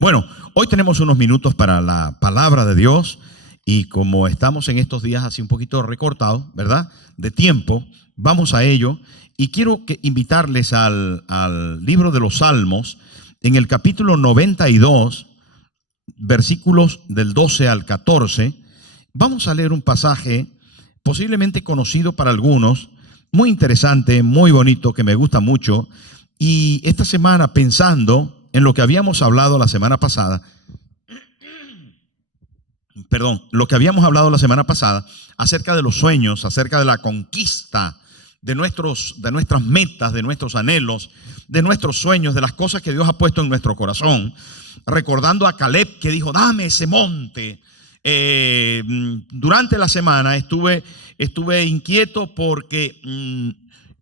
Bueno, hoy tenemos unos minutos para la palabra de Dios y como estamos en estos días así un poquito recortados, ¿verdad? De tiempo, vamos a ello y quiero invitarles al libro de los Salmos en el capítulo 92, versículos del 12 al 14. Vamos a leer un pasaje posiblemente conocido para algunos, muy interesante, muy bonito, que me gusta mucho. Y esta semana, pensando en lo que habíamos hablado la semana pasada, acerca de los sueños, acerca de la conquista de nuestras metas, de nuestros anhelos, de nuestros sueños, de las cosas que Dios ha puesto en nuestro corazón, recordando a Caleb que dijo: dame ese monte. Durante la semana estuve inquieto porque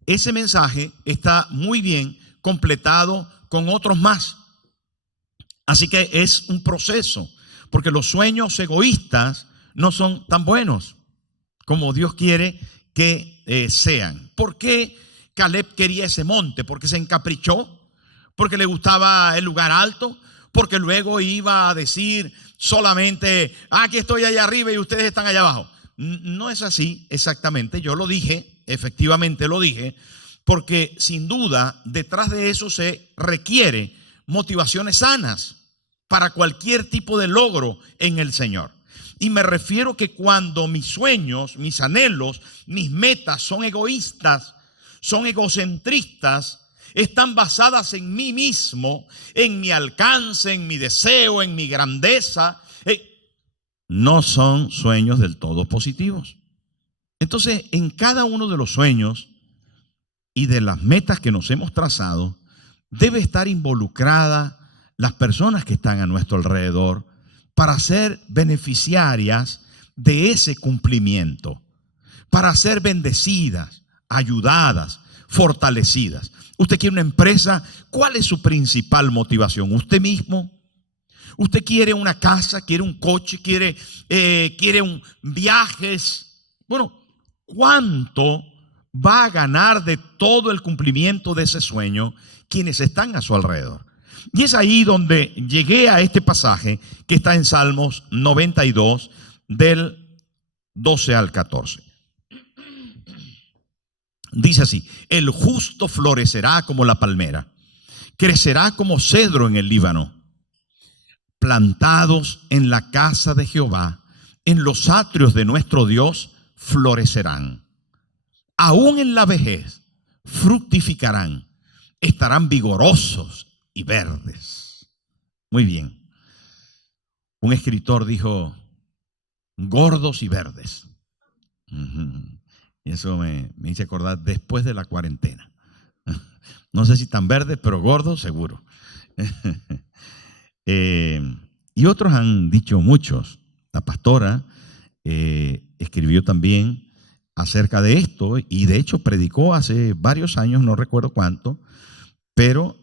ese mensaje está muy bien completado con otros más. Así que es un proceso, porque los sueños egoístas no son tan buenos como Dios quiere que sean. ¿Por qué Caleb quería ese monte? Porque se encaprichó, porque le gustaba el lugar alto, porque luego iba a decir solamente: aquí estoy allá arriba y ustedes están allá abajo. No es así exactamente. Yo lo dije, efectivamente lo dije, porque sin duda detrás de eso se requiere motivaciones sanas para cualquier tipo de logro en el Señor. Y me refiero que cuando mis sueños, mis anhelos, mis metas son egoístas, son egocentristas, están basadas en mí mismo, en mi alcance, en mi deseo, en mi grandeza, no son sueños del todo positivos. Entonces, en cada uno de los sueños y de las metas que nos hemos trazado, debe estar involucrada las personas que están a nuestro alrededor para ser beneficiarias de ese cumplimiento, para ser bendecidas, ayudadas, fortalecidas. Usted quiere una empresa, ¿cuál es su principal motivación? ¿Usted mismo? ¿Usted quiere una casa, quiere un coche, quiere viajes? Bueno, ¿cuánto va a ganar de todo el cumplimiento de ese sueño quienes están a su alrededor? Y es ahí donde llegué a este pasaje que está en Salmos 92 del 12 al 14. Dice así: el justo florecerá como la palmera, crecerá como cedro en el Líbano, plantados en la casa de Jehová, en los atrios de nuestro Dios florecerán. Aún en la vejez fructificarán, estarán vigorosos y verdes. Muy bien. Un escritor dijo: gordos y verdes. Y eso me hizo acordar después de la cuarentena. No sé si tan verdes, pero gordos seguro. Y otros han dicho muchos. La pastora escribió también acerca de esto y de hecho predicó hace varios años, no recuerdo cuánto, pero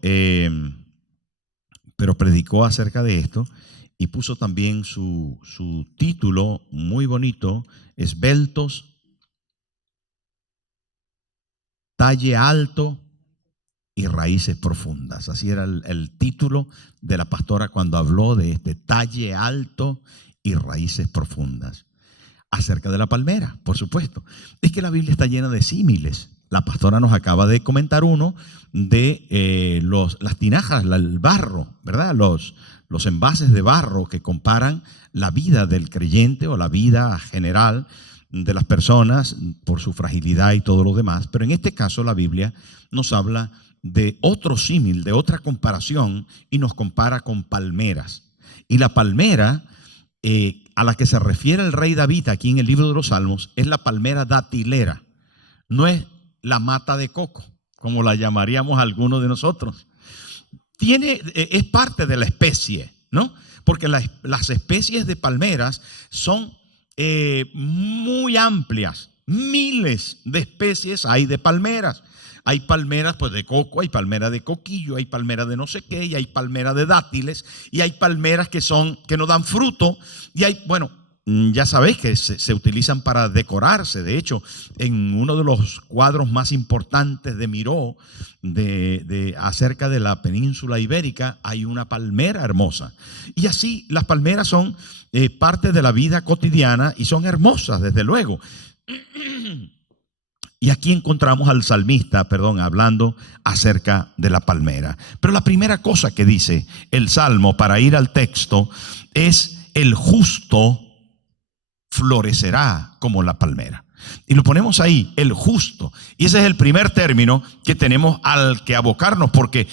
predicó acerca de esto y puso también su título muy bonito: esbeltos, talle alto y raíces profundas. Así era el título de la pastora cuando habló de este: talle alto y raíces profundas. Acerca de la palmera, por supuesto. Es que la Biblia está llena de símiles. La pastora nos acaba de comentar uno de las tinajas, el barro, ¿verdad? Los envases de barro que comparan la vida del creyente o la vida general de las personas por su fragilidad y todo lo demás. Pero en este caso la Biblia nos habla de otro símil, de otra comparación, y nos compara con palmeras. Y la palmera a la que se refiere el rey David aquí en el libro de los Salmos es la palmera datilera. No es la mata de coco, como la llamaríamos algunos de nosotros. Es parte de la especie, ¿no? Porque las especies de palmeras son muy amplias. Miles de especies hay de palmeras. Hay palmeras pues de coco, hay palmera de coquillo, hay palmera de no sé qué, y hay palmera de dátiles, y hay palmeras que no dan fruto, y hay, bueno, ya sabéis que se utilizan para decorarse. De hecho, en uno de los cuadros más importantes de Miró, acerca de la península ibérica, hay una palmera hermosa. Y así las palmeras son parte de la vida cotidiana y son hermosas, desde luego. Y aquí encontramos al salmista, hablando acerca de la palmera. Pero la primera cosa que dice el Salmo, para ir al texto, es: el justo florecerá como la palmera. Y lo ponemos ahí, el justo. Y ese es el primer término que tenemos al que abocarnos, porque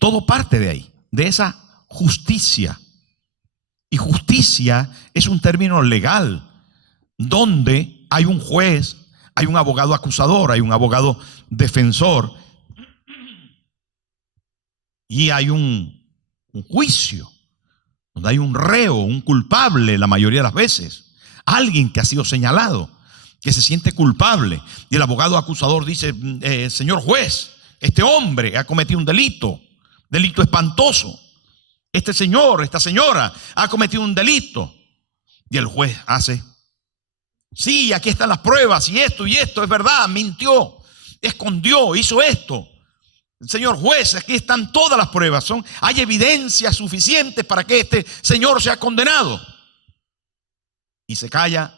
todo parte de ahí, de esa justicia. Y justicia es un término legal, donde hay un juez, hay un abogado acusador, hay un abogado defensor, y hay un juicio, donde hay un reo, un culpable la mayoría de las veces. Alguien que ha sido señalado, que se siente culpable. Y el abogado acusador dice: señor juez, este hombre ha cometido un delito espantoso. Este señor, esta señora ha cometido un delito. Y el juez hace: sí, aquí están las pruebas, y esto es verdad, mintió, escondió, hizo esto. Señor juez, aquí están todas las pruebas, hay evidencia suficiente para que este señor sea condenado. Y se calla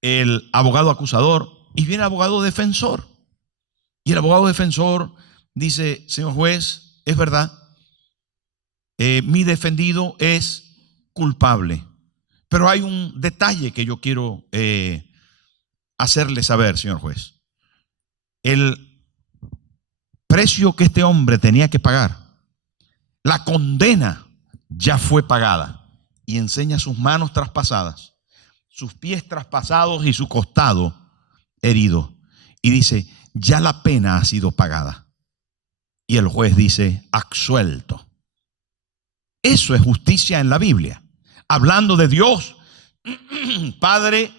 el abogado acusador y viene el abogado defensor. Y el abogado defensor dice: señor juez, es verdad, mi defendido es culpable, pero hay un detalle que yo quiero hacerle saber, señor juez. El precio que este hombre tenía que pagar, la condena ya fue pagada. Y enseña sus manos traspasadas, sus pies traspasados y su costado herido. Y dice: ya la pena ha sido pagada. Y el juez dice: absuelto. Eso es justicia en la Biblia. Hablando de Dios, Padre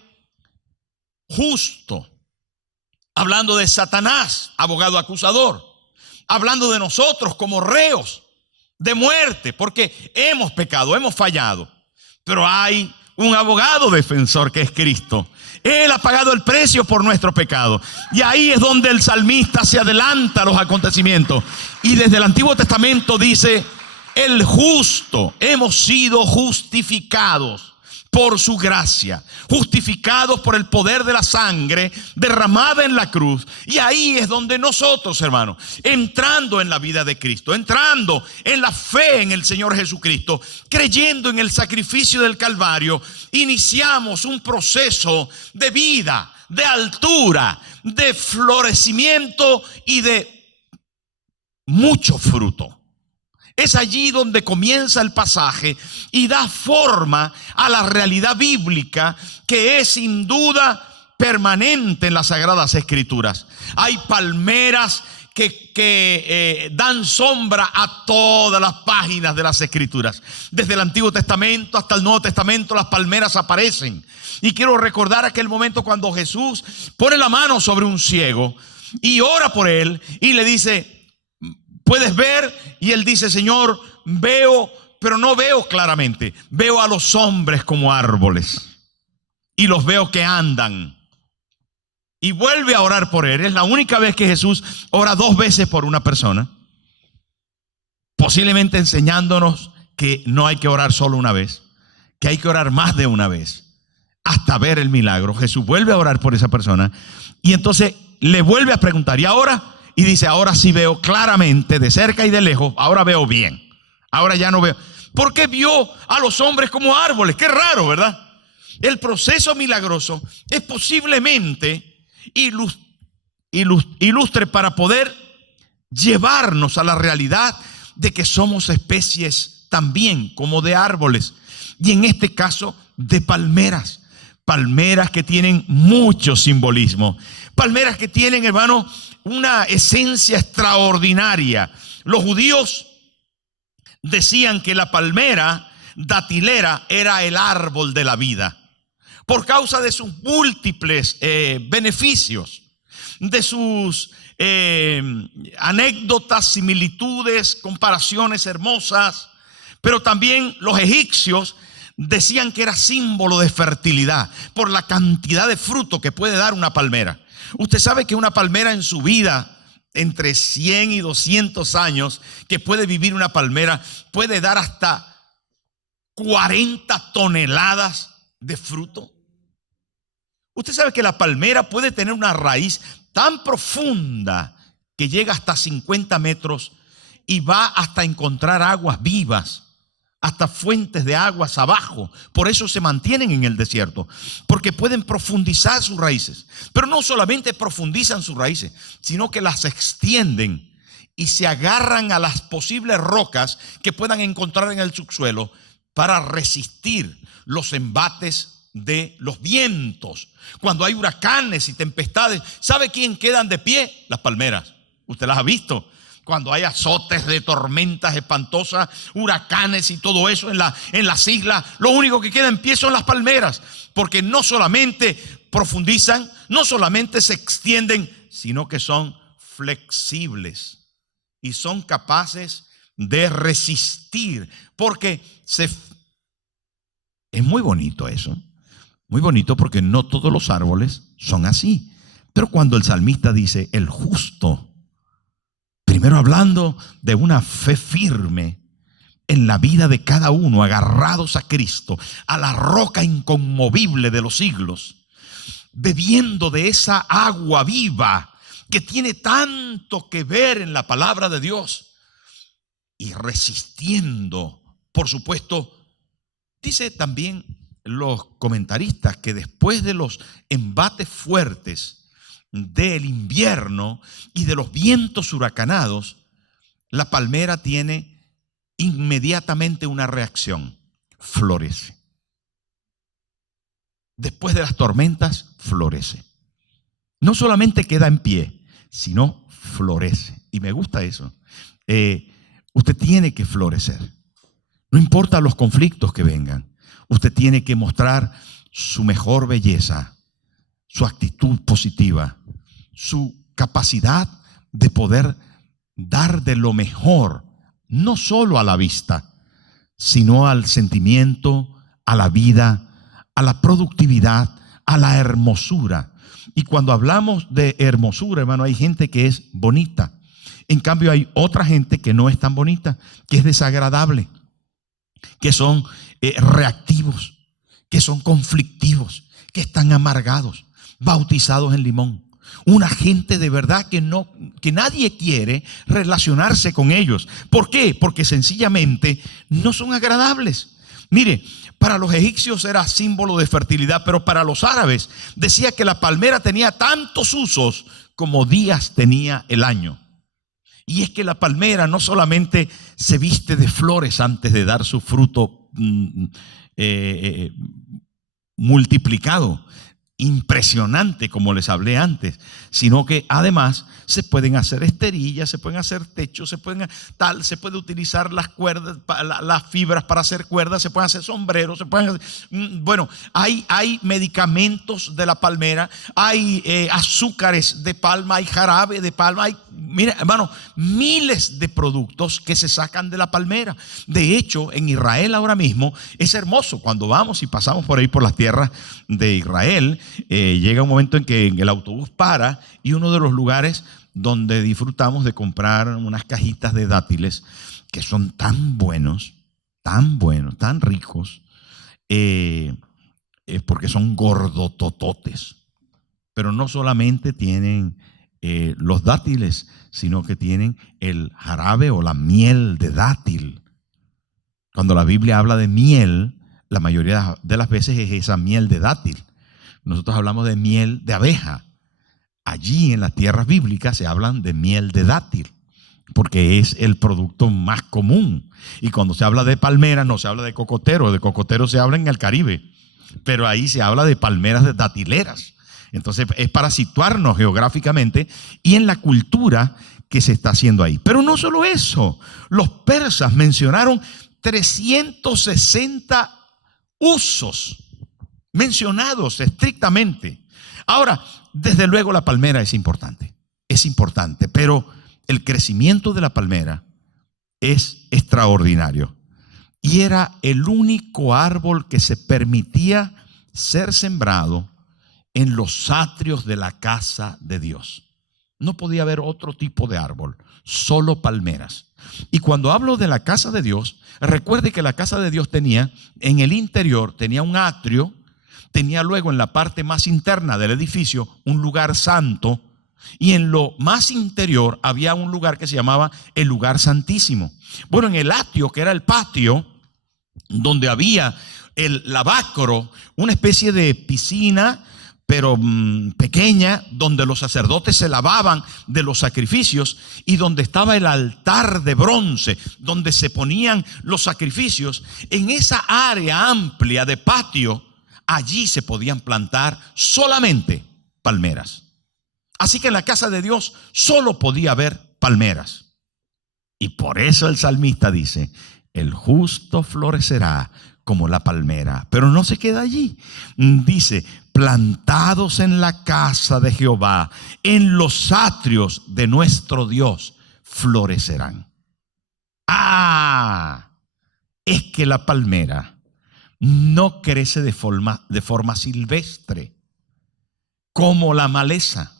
justo. Hablando de Satanás, abogado acusador. Hablando de nosotros como reos de muerte, porque hemos pecado, hemos fallado. Pero hay un abogado defensor que es Cristo. Él ha pagado el precio por nuestro pecado. Y ahí es donde el salmista se adelanta a los acontecimientos. Y desde el Antiguo Testamento dice: el justo, hemos sido justificados por su gracia, justificados por el poder de la sangre derramada en la cruz. Y ahí es donde nosotros, hermanos, entrando en la vida de Cristo, entrando en la fe en el Señor Jesucristo, creyendo en el sacrificio del Calvario, iniciamos un proceso de vida, de altura, de florecimiento y de mucho fruto. Es allí donde comienza el pasaje y da forma a la realidad bíblica, que es sin duda permanente en las Sagradas Escrituras. Hay palmeras que dan sombra a todas las páginas de las Escrituras. Desde el Antiguo Testamento hasta el Nuevo Testamento las palmeras aparecen. Y quiero recordar aquel momento cuando Jesús pone la mano sobre un ciego y ora por él y le dice: ¿puedes ver? Y él dice: Señor, veo, pero no veo claramente. Veo a los hombres como árboles y los veo que andan. Y vuelve a orar por él. Es la única vez que Jesús ora 2 veces por una persona, posiblemente enseñándonos que no hay que orar solo una vez, que hay que orar más de una vez hasta ver el milagro. Jesús vuelve a orar por esa persona y entonces le vuelve a preguntar: ¿y ahora? Y dice: ahora sí veo claramente, de cerca y de lejos, ahora veo bien. Ahora ya no veo. Porque vio a los hombres como árboles. Qué raro, ¿verdad? El proceso milagroso es posiblemente ilustre para poder llevarnos a la realidad de que somos especies también como de árboles. Y en este caso de palmeras. Palmeras que tienen mucho simbolismo. Palmeras que tienen, hermano, una esencia extraordinaria. Los judíos decían que la palmera datilera era el árbol de la vida, por causa de sus múltiples beneficios, de sus anécdotas, similitudes, comparaciones hermosas. Pero también los egipcios decían que era símbolo de fertilidad por la cantidad de fruto que puede dar una palmera. Usted sabe que una palmera en su vida, entre 100 y 200 años que puede vivir una palmera, puede dar hasta 40 toneladas de fruto. Usted sabe que la palmera puede tener una raíz tan profunda que llega hasta 50 metros y va hasta encontrar aguas vivas, hasta fuentes de aguas abajo. Por eso se mantienen en el desierto, porque pueden profundizar sus raíces. Pero no solamente profundizan sus raíces, sino que las extienden y se agarran a las posibles rocas que puedan encontrar en el subsuelo para resistir los embates de los vientos. Cuando hay huracanes y tempestades, ¿sabe quién quedan de pie? Las palmeras. Usted las ha visto. Cuando hay azotes de tormentas espantosas, huracanes y todo eso en las islas, lo único que queda en pie son las palmeras, porque no solamente profundizan, no solamente se extienden, sino que son flexibles y son capaces de resistir, porque es muy bonito eso, muy bonito, porque no todos los árboles son así. Pero cuando el salmista dice el justo, primero hablando de una fe firme en la vida de cada uno, agarrados a Cristo, a la roca inconmovible de los siglos, bebiendo de esa agua viva que tiene tanto que ver en la palabra de Dios y resistiendo, por supuesto. Dice también los comentaristas que después de los embates fuertes del invierno y de los vientos huracanados, la palmera tiene inmediatamente una reacción: florece. Después de las tormentas, florece. No solamente queda en pie, sino florece. Y me gusta eso. Usted tiene que florecer. No importa los conflictos que vengan. Usted tiene que mostrar su mejor belleza, su actitud positiva, su capacidad de poder dar de lo mejor, no solo a la vista, sino al sentimiento, a la vida, a la productividad, a la hermosura. Y cuando hablamos de hermosura, hermano, hay gente que es bonita. En cambio, hay otra gente que no es tan bonita, que es desagradable, que son reactivos, que son conflictivos, que están amargados, bautizados en limón. Una gente de verdad que nadie quiere relacionarse con ellos. ¿Por qué? Porque sencillamente no son agradables. Mire, para los egipcios era símbolo de fertilidad, pero para los árabes decía que la palmera tenía tantos usos como días tenía el año. Y es que la palmera no solamente se viste de flores antes de dar su fruto multiplicado, impresionante, como les hablé antes, sino que además se pueden hacer esterillas, se pueden hacer techos, se puede utilizar las cuerdas, las fibras para hacer cuerdas, se pueden hacer sombreros, hay medicamentos de la palmera, hay azúcares de palma, hay jarabe de palma, hay, mira, hermano, miles de productos que se sacan de la palmera. De hecho, en Israel ahora mismo es hermoso. Cuando vamos y pasamos por ahí por las tierras de Israel, llega un momento en que el autobús para y uno de los lugares donde disfrutamos de comprar unas cajitas de dátiles que son tan buenos, tan ricos, porque son gordotototes. Pero no solamente tienen los dátiles, sino que tienen el jarabe o la miel de dátil. Cuando la Biblia habla de miel, la mayoría de las veces es esa miel de dátil. Nosotros hablamos de miel de abeja. Allí en las tierras bíblicas se hablan de miel de dátil, porque es el producto más común. Y cuando se habla de palmera, no se habla de cocotero se habla en el Caribe, pero ahí se habla de palmeras de datileras. Entonces es para situarnos geográficamente y en la cultura que se está haciendo ahí. Pero no solo eso, los persas mencionaron 360 usos mencionados estrictamente. Ahora, desde luego la palmera es importante, pero el crecimiento de la palmera es extraordinario. y era el único árbol que se permitía ser sembrado en los atrios de la casa de Dios. No podía haber otro tipo de árbol, solo palmeras. Y cuando hablo de la casa de Dios, recuerde que la casa de Dios tenía en el interior, tenía un atrio, tenía luego en la parte más interna del edificio un lugar santo, y en lo más interior había un lugar que se llamaba el lugar santísimo. Bueno, en el atrio, que era el patio, donde había el lavacro, una especie de piscina, pero pequeña, donde los sacerdotes se lavaban de los sacrificios, y donde estaba el altar de bronce, donde se ponían los sacrificios. En esa área amplia de patio, allí se podían plantar solamente palmeras. Así que en la casa de Dios solo podía haber palmeras. Y por eso el salmista dice: el justo florecerá como la palmera. Pero no se queda allí. Dice: plantados en la casa de Jehová, en los atrios de nuestro Dios, florecerán. Es que la palmera no crece de forma silvestre como la maleza.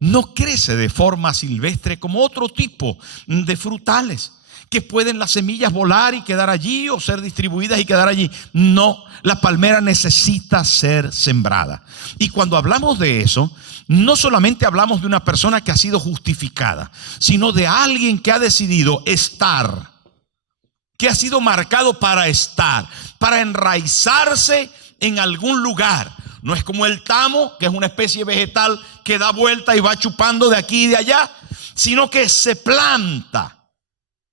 No crece de forma silvestre como otro tipo de frutales, que pueden las semillas volar y quedar allí, o ser distribuidas y quedar allí. No, la palmera necesita ser sembrada. Y cuando hablamos de eso, no solamente hablamos de una persona que ha sido justificada, sino de alguien que ha decidido estar, que ha sido marcado para estar, para enraizarse en algún lugar. No es como el tamo, que es una especie vegetal que da vuelta y va chupando de aquí y de allá, sino que se planta.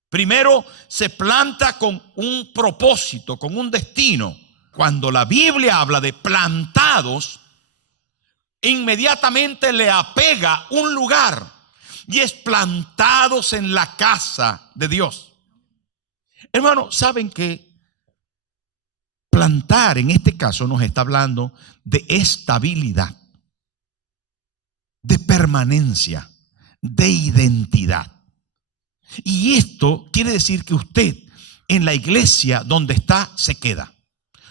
Primero se planta con un propósito, con un destino. Cuando la Biblia habla de plantados, inmediatamente le apega un lugar, y es plantados en la casa de Dios. Hermano, ¿saben qué? Plantar en este caso nos está hablando de estabilidad, de permanencia, de identidad. Y esto quiere decir que usted en la iglesia donde está se queda.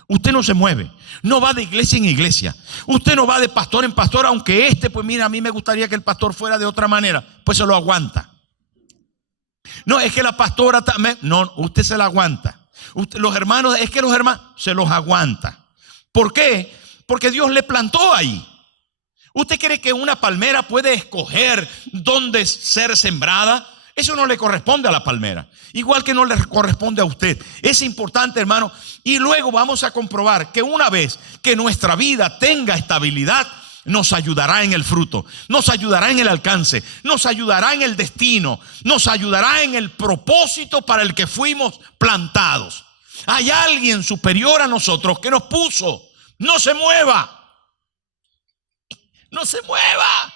Usted no se mueve, no va de iglesia en iglesia. Usted no va de pastor en pastor, aunque pues mira, a mí me gustaría que el pastor fuera de otra manera, pues se lo aguanta. No, es que la pastora también, no, usted se la aguanta. Los hermanos, es que los hermanos se los aguanta. ¿Por qué? Porque Dios le plantó ahí. ¿Usted cree que una palmera puede escoger dónde ser sembrada? Eso no le corresponde a la palmera, igual que no le corresponde a usted. Es importante, hermano. Y luego vamos a comprobar que una vez que nuestra vida tenga estabilidad, nos ayudará en el fruto, nos ayudará en el alcance, nos ayudará en el destino, nos ayudará en el propósito para el que fuimos plantados. Hay alguien superior a nosotros que nos puso. No se mueva, no se mueva,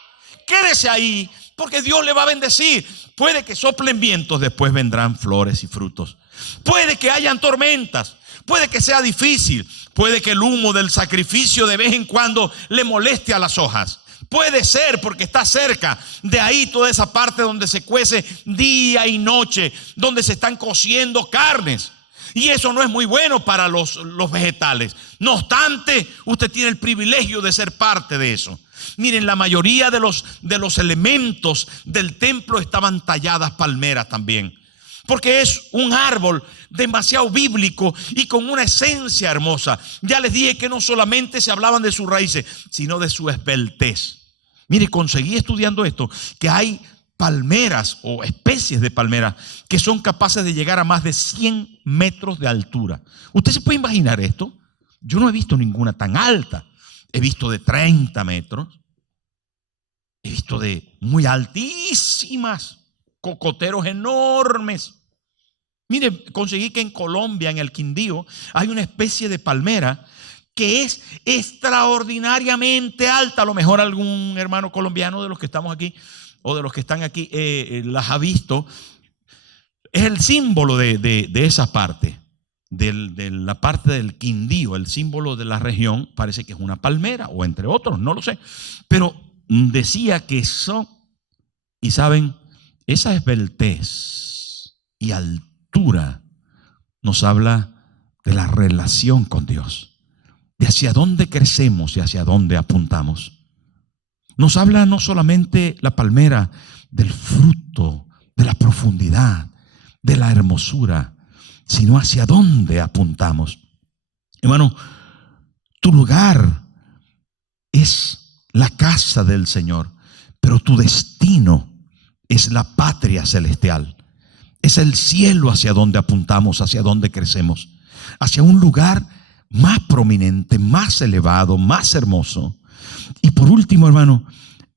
quédese ahí, porque Dios le va a bendecir. Puede que soplen vientos, después vendrán flores y frutos. Puede que hayan tormentas, puede que sea difícil, puede que el humo del sacrificio de vez en cuando le moleste a las hojas. Puede ser porque está cerca de ahí toda esa parte donde se cuece día y noche, donde se están cociendo carnes. Y eso no es muy bueno para los vegetales. No obstante, usted tiene el privilegio de ser parte de eso. Miren, la mayoría de los elementos del templo estaban talladas palmeras también, porque es un árbol demasiado bíblico y con una esencia hermosa. Ya les dije que no solamente se hablaban de sus raíces, sino de su esbeltez. Mire, conseguí estudiando esto, que hay palmeras o especies de palmeras que son capaces de llegar a más de 100 metros de altura. ¿Usted se puede imaginar esto? Yo no he visto ninguna tan alta. He visto de 30 metros. He visto de muy altísimas, cocoteros enormes. Mire, conseguí que en Colombia, en el Quindío, hay una especie de palmera que es extraordinariamente alta. A lo mejor algún hermano colombiano de los que estamos aquí o de los que están aquí las ha visto. Es el símbolo de esa parte, de la parte del Quindío, el símbolo de la región. Parece que es una palmera o entre otros, no lo sé. Pero decía que son, y saben, esa esbeltez y altura nos habla de la relación con Dios, de hacia dónde crecemos y hacia dónde apuntamos. Nos habla no solamente la palmera del fruto, de la profundidad, de la hermosura, sino hacia dónde apuntamos. Hermano, tu lugar es la casa del Señor, pero tu destino es la patria celestial. Es el cielo hacia donde apuntamos, hacia donde crecemos, hacia un lugar más prominente, más elevado, más hermoso. Y por último, hermano,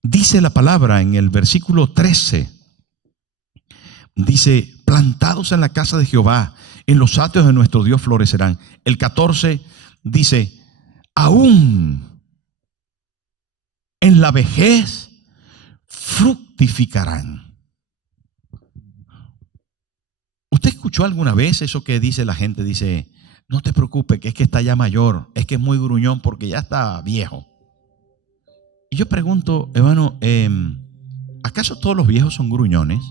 dice la palabra en el versículo 13, dice: plantados en la casa de Jehová, en los atrios de nuestro Dios florecerán. El 14 dice: aún en la vejez fructificarán. ¿Usted escuchó alguna vez eso que dice la gente? Dice: no te preocupes, que es que está ya mayor, es que es muy gruñón porque ya está viejo. Y yo pregunto, hermano, ¿acaso todos los viejos son gruñones?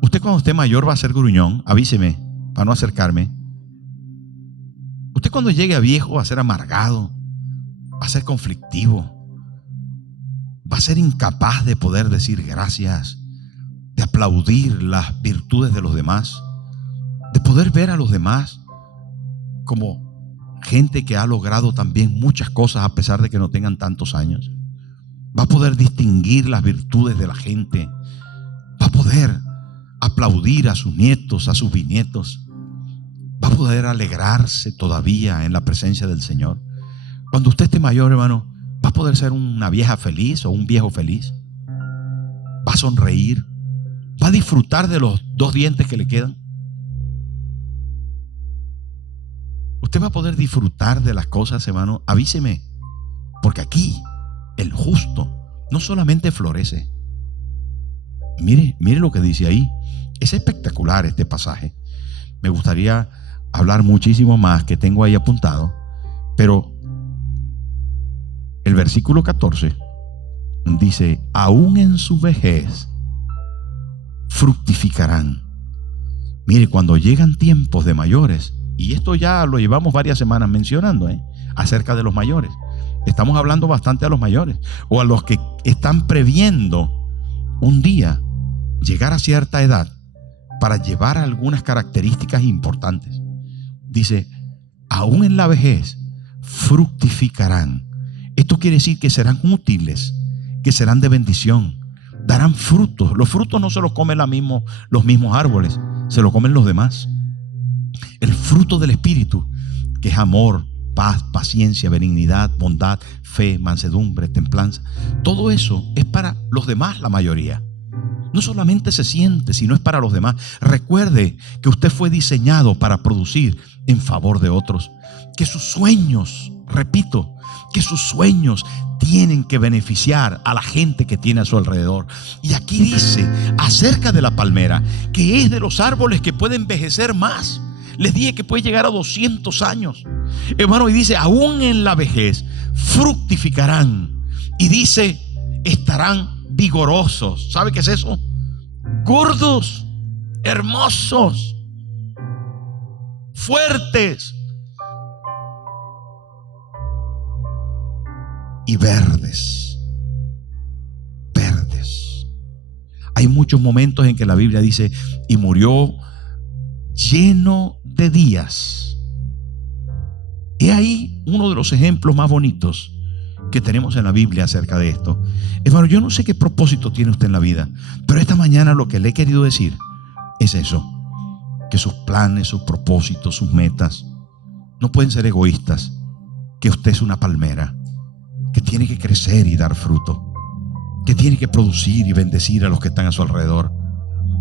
Usted cuando esté mayor va a ser gruñón, avíseme para no acercarme. Usted cuando llegue a viejo va a ser amargado, va a ser conflictivo, va a ser incapaz de poder decir gracias, de aplaudir las virtudes de los demás, de poder ver a los demás como gente que ha logrado también muchas cosas a pesar de que no tengan tantos años. Va a poder distinguir las virtudes de la gente, va a poder aplaudir a sus nietos, a sus bisnietos, va a poder alegrarse todavía en la presencia del Señor. Cuando usted esté mayor, hermano, va a poder ser una vieja feliz o un viejo feliz. Va a sonreír, va a disfrutar de los 2 dientes que le quedan. Usted va a poder disfrutar de las cosas, hermano. Avíseme, porque aquí el justo no solamente florece. Mire lo que dice ahí. Es espectacular este pasaje. Me gustaría hablar muchísimo más que tengo ahí apuntado, pero el versículo 14 dice: aún en su vejez fructificarán. Mire, cuando llegan tiempos de mayores, y esto ya lo llevamos varias semanas mencionando, acerca de los mayores. Estamos hablando bastante a los mayores, o a los que están previendo un día llegar a cierta edad para llevar algunas características importantes. Dice: aún en la vejez fructificarán. Esto quiere decir que serán útiles, que serán de bendición, darán frutos. Los frutos no se los comen los mismos árboles, se los comen los demás. El fruto del Espíritu, que es amor, paz, paciencia, benignidad, bondad, fe, mansedumbre, templanza, todo eso es para los demás, la mayoría. No solamente se siente, sino es para los demás. Recuerde que usted fue diseñado para producir en favor de otros. Que sus sueños, repito, que sus sueños tienen que beneficiar a la gente que tiene a su alrededor. Y aquí dice acerca de la palmera que es de los árboles que puede envejecer más. Les dije que puede llegar a 200 años. Hermano, y dice: aún en la vejez fructificarán. Y dice: estarán vigorosos. ¿Sabe qué es eso? Gordos, hermosos, fuertes y verdes. Verdes. Hay muchos momentos en que la Biblia dice: y murió lleno de días. He ahí uno de los ejemplos más bonitos que tenemos en la Biblia acerca de esto. Hermano, yo no sé qué propósito tiene usted en la vida, pero esta mañana lo que le he querido decir es eso: que sus planes, sus propósitos, sus metas no pueden ser egoístas. Que usted es una palmera que tiene que crecer y dar fruto, que tiene que producir y bendecir a los que están a su alrededor,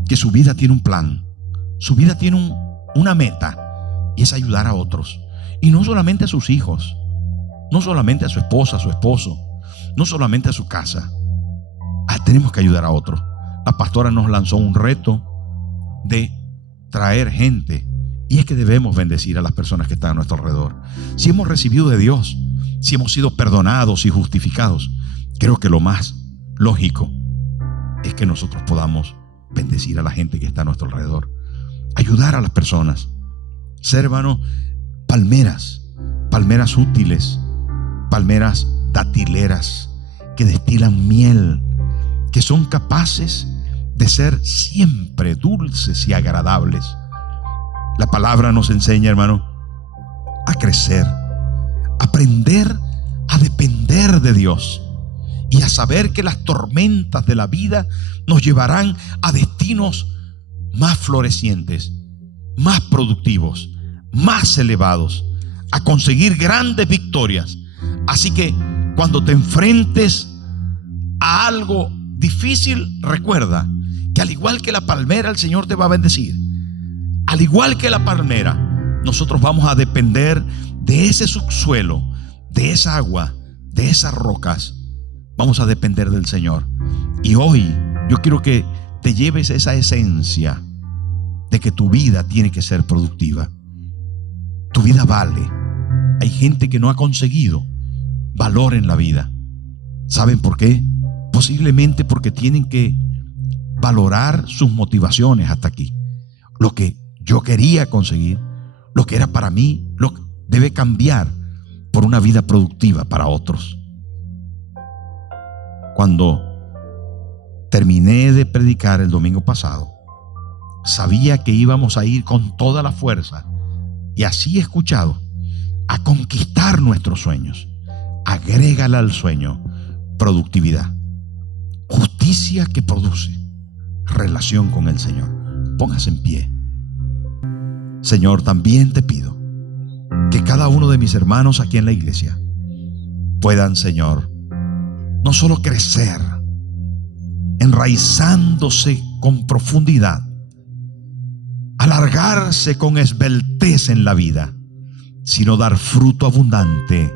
que su vida tiene un plan, su vida tiene una meta, y es ayudar a otros. Y no solamente a sus hijos, no solamente a su esposa, a su esposo, no solamente a su casa. Tenemos que ayudar a otros. La pastora nos lanzó un reto de traer gente, y es que debemos bendecir a las personas que están a nuestro alrededor. Si hemos recibido de Dios, si hemos sido perdonados y justificados, creo que lo más lógico es que nosotros podamos bendecir a la gente que está a nuestro alrededor, ayudar a las personas. ser, hermano, palmeras útiles, palmeras datileras que destilan miel, que son capaces de ser siempre dulces y agradables. La palabra nos enseña, hermano, a crecer, a aprender a depender de Dios y a saber que las tormentas de la vida nos llevarán a destinos más florecientes, más productivos, más elevados, a conseguir grandes victorias. Así que cuando te enfrentes a algo difícil, recuerda que al igual que la palmera, el Señor te va a bendecir. Al igual que la palmera, nosotros vamos a depender de ese subsuelo, de esa agua, de esas rocas. Vamos a depender del Señor. Y hoy yo quiero que te lleves esa esencia de que tu vida tiene que ser productiva. Tu vida vale. Hay gente que no ha conseguido valor en la vida. ¿Saben por qué? Posiblemente porque tienen que valorar sus motivaciones hasta aquí. Lo que yo quería conseguir, lo que era para mí, lo que debe cambiar por una vida productiva para otros. Cuando terminé de predicar el domingo pasado, sabía que íbamos a ir con toda la fuerza, y así he escuchado, a conquistar nuestros sueños. Agrégale al sueño productividad, justicia que produce relación con el Señor. Póngase en pie. Señor, también te pido que cada uno de mis hermanos aquí en la iglesia puedan, Señor, no solo crecer, enraizándose con profundidad, alargarse con esbeltez en la vida, sino dar fruto abundante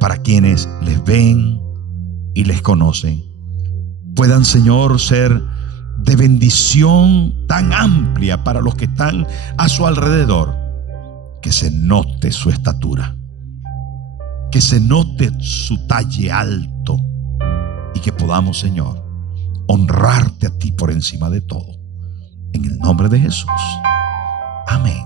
para quienes les ven y les conocen. Puedan, Señor, ser de bendición tan amplia para los que están a su alrededor, que se note su estatura, que se note su talle alto, y que podamos, Señor, honrarte a ti por encima de todo. En el nombre de Jesús. Amén.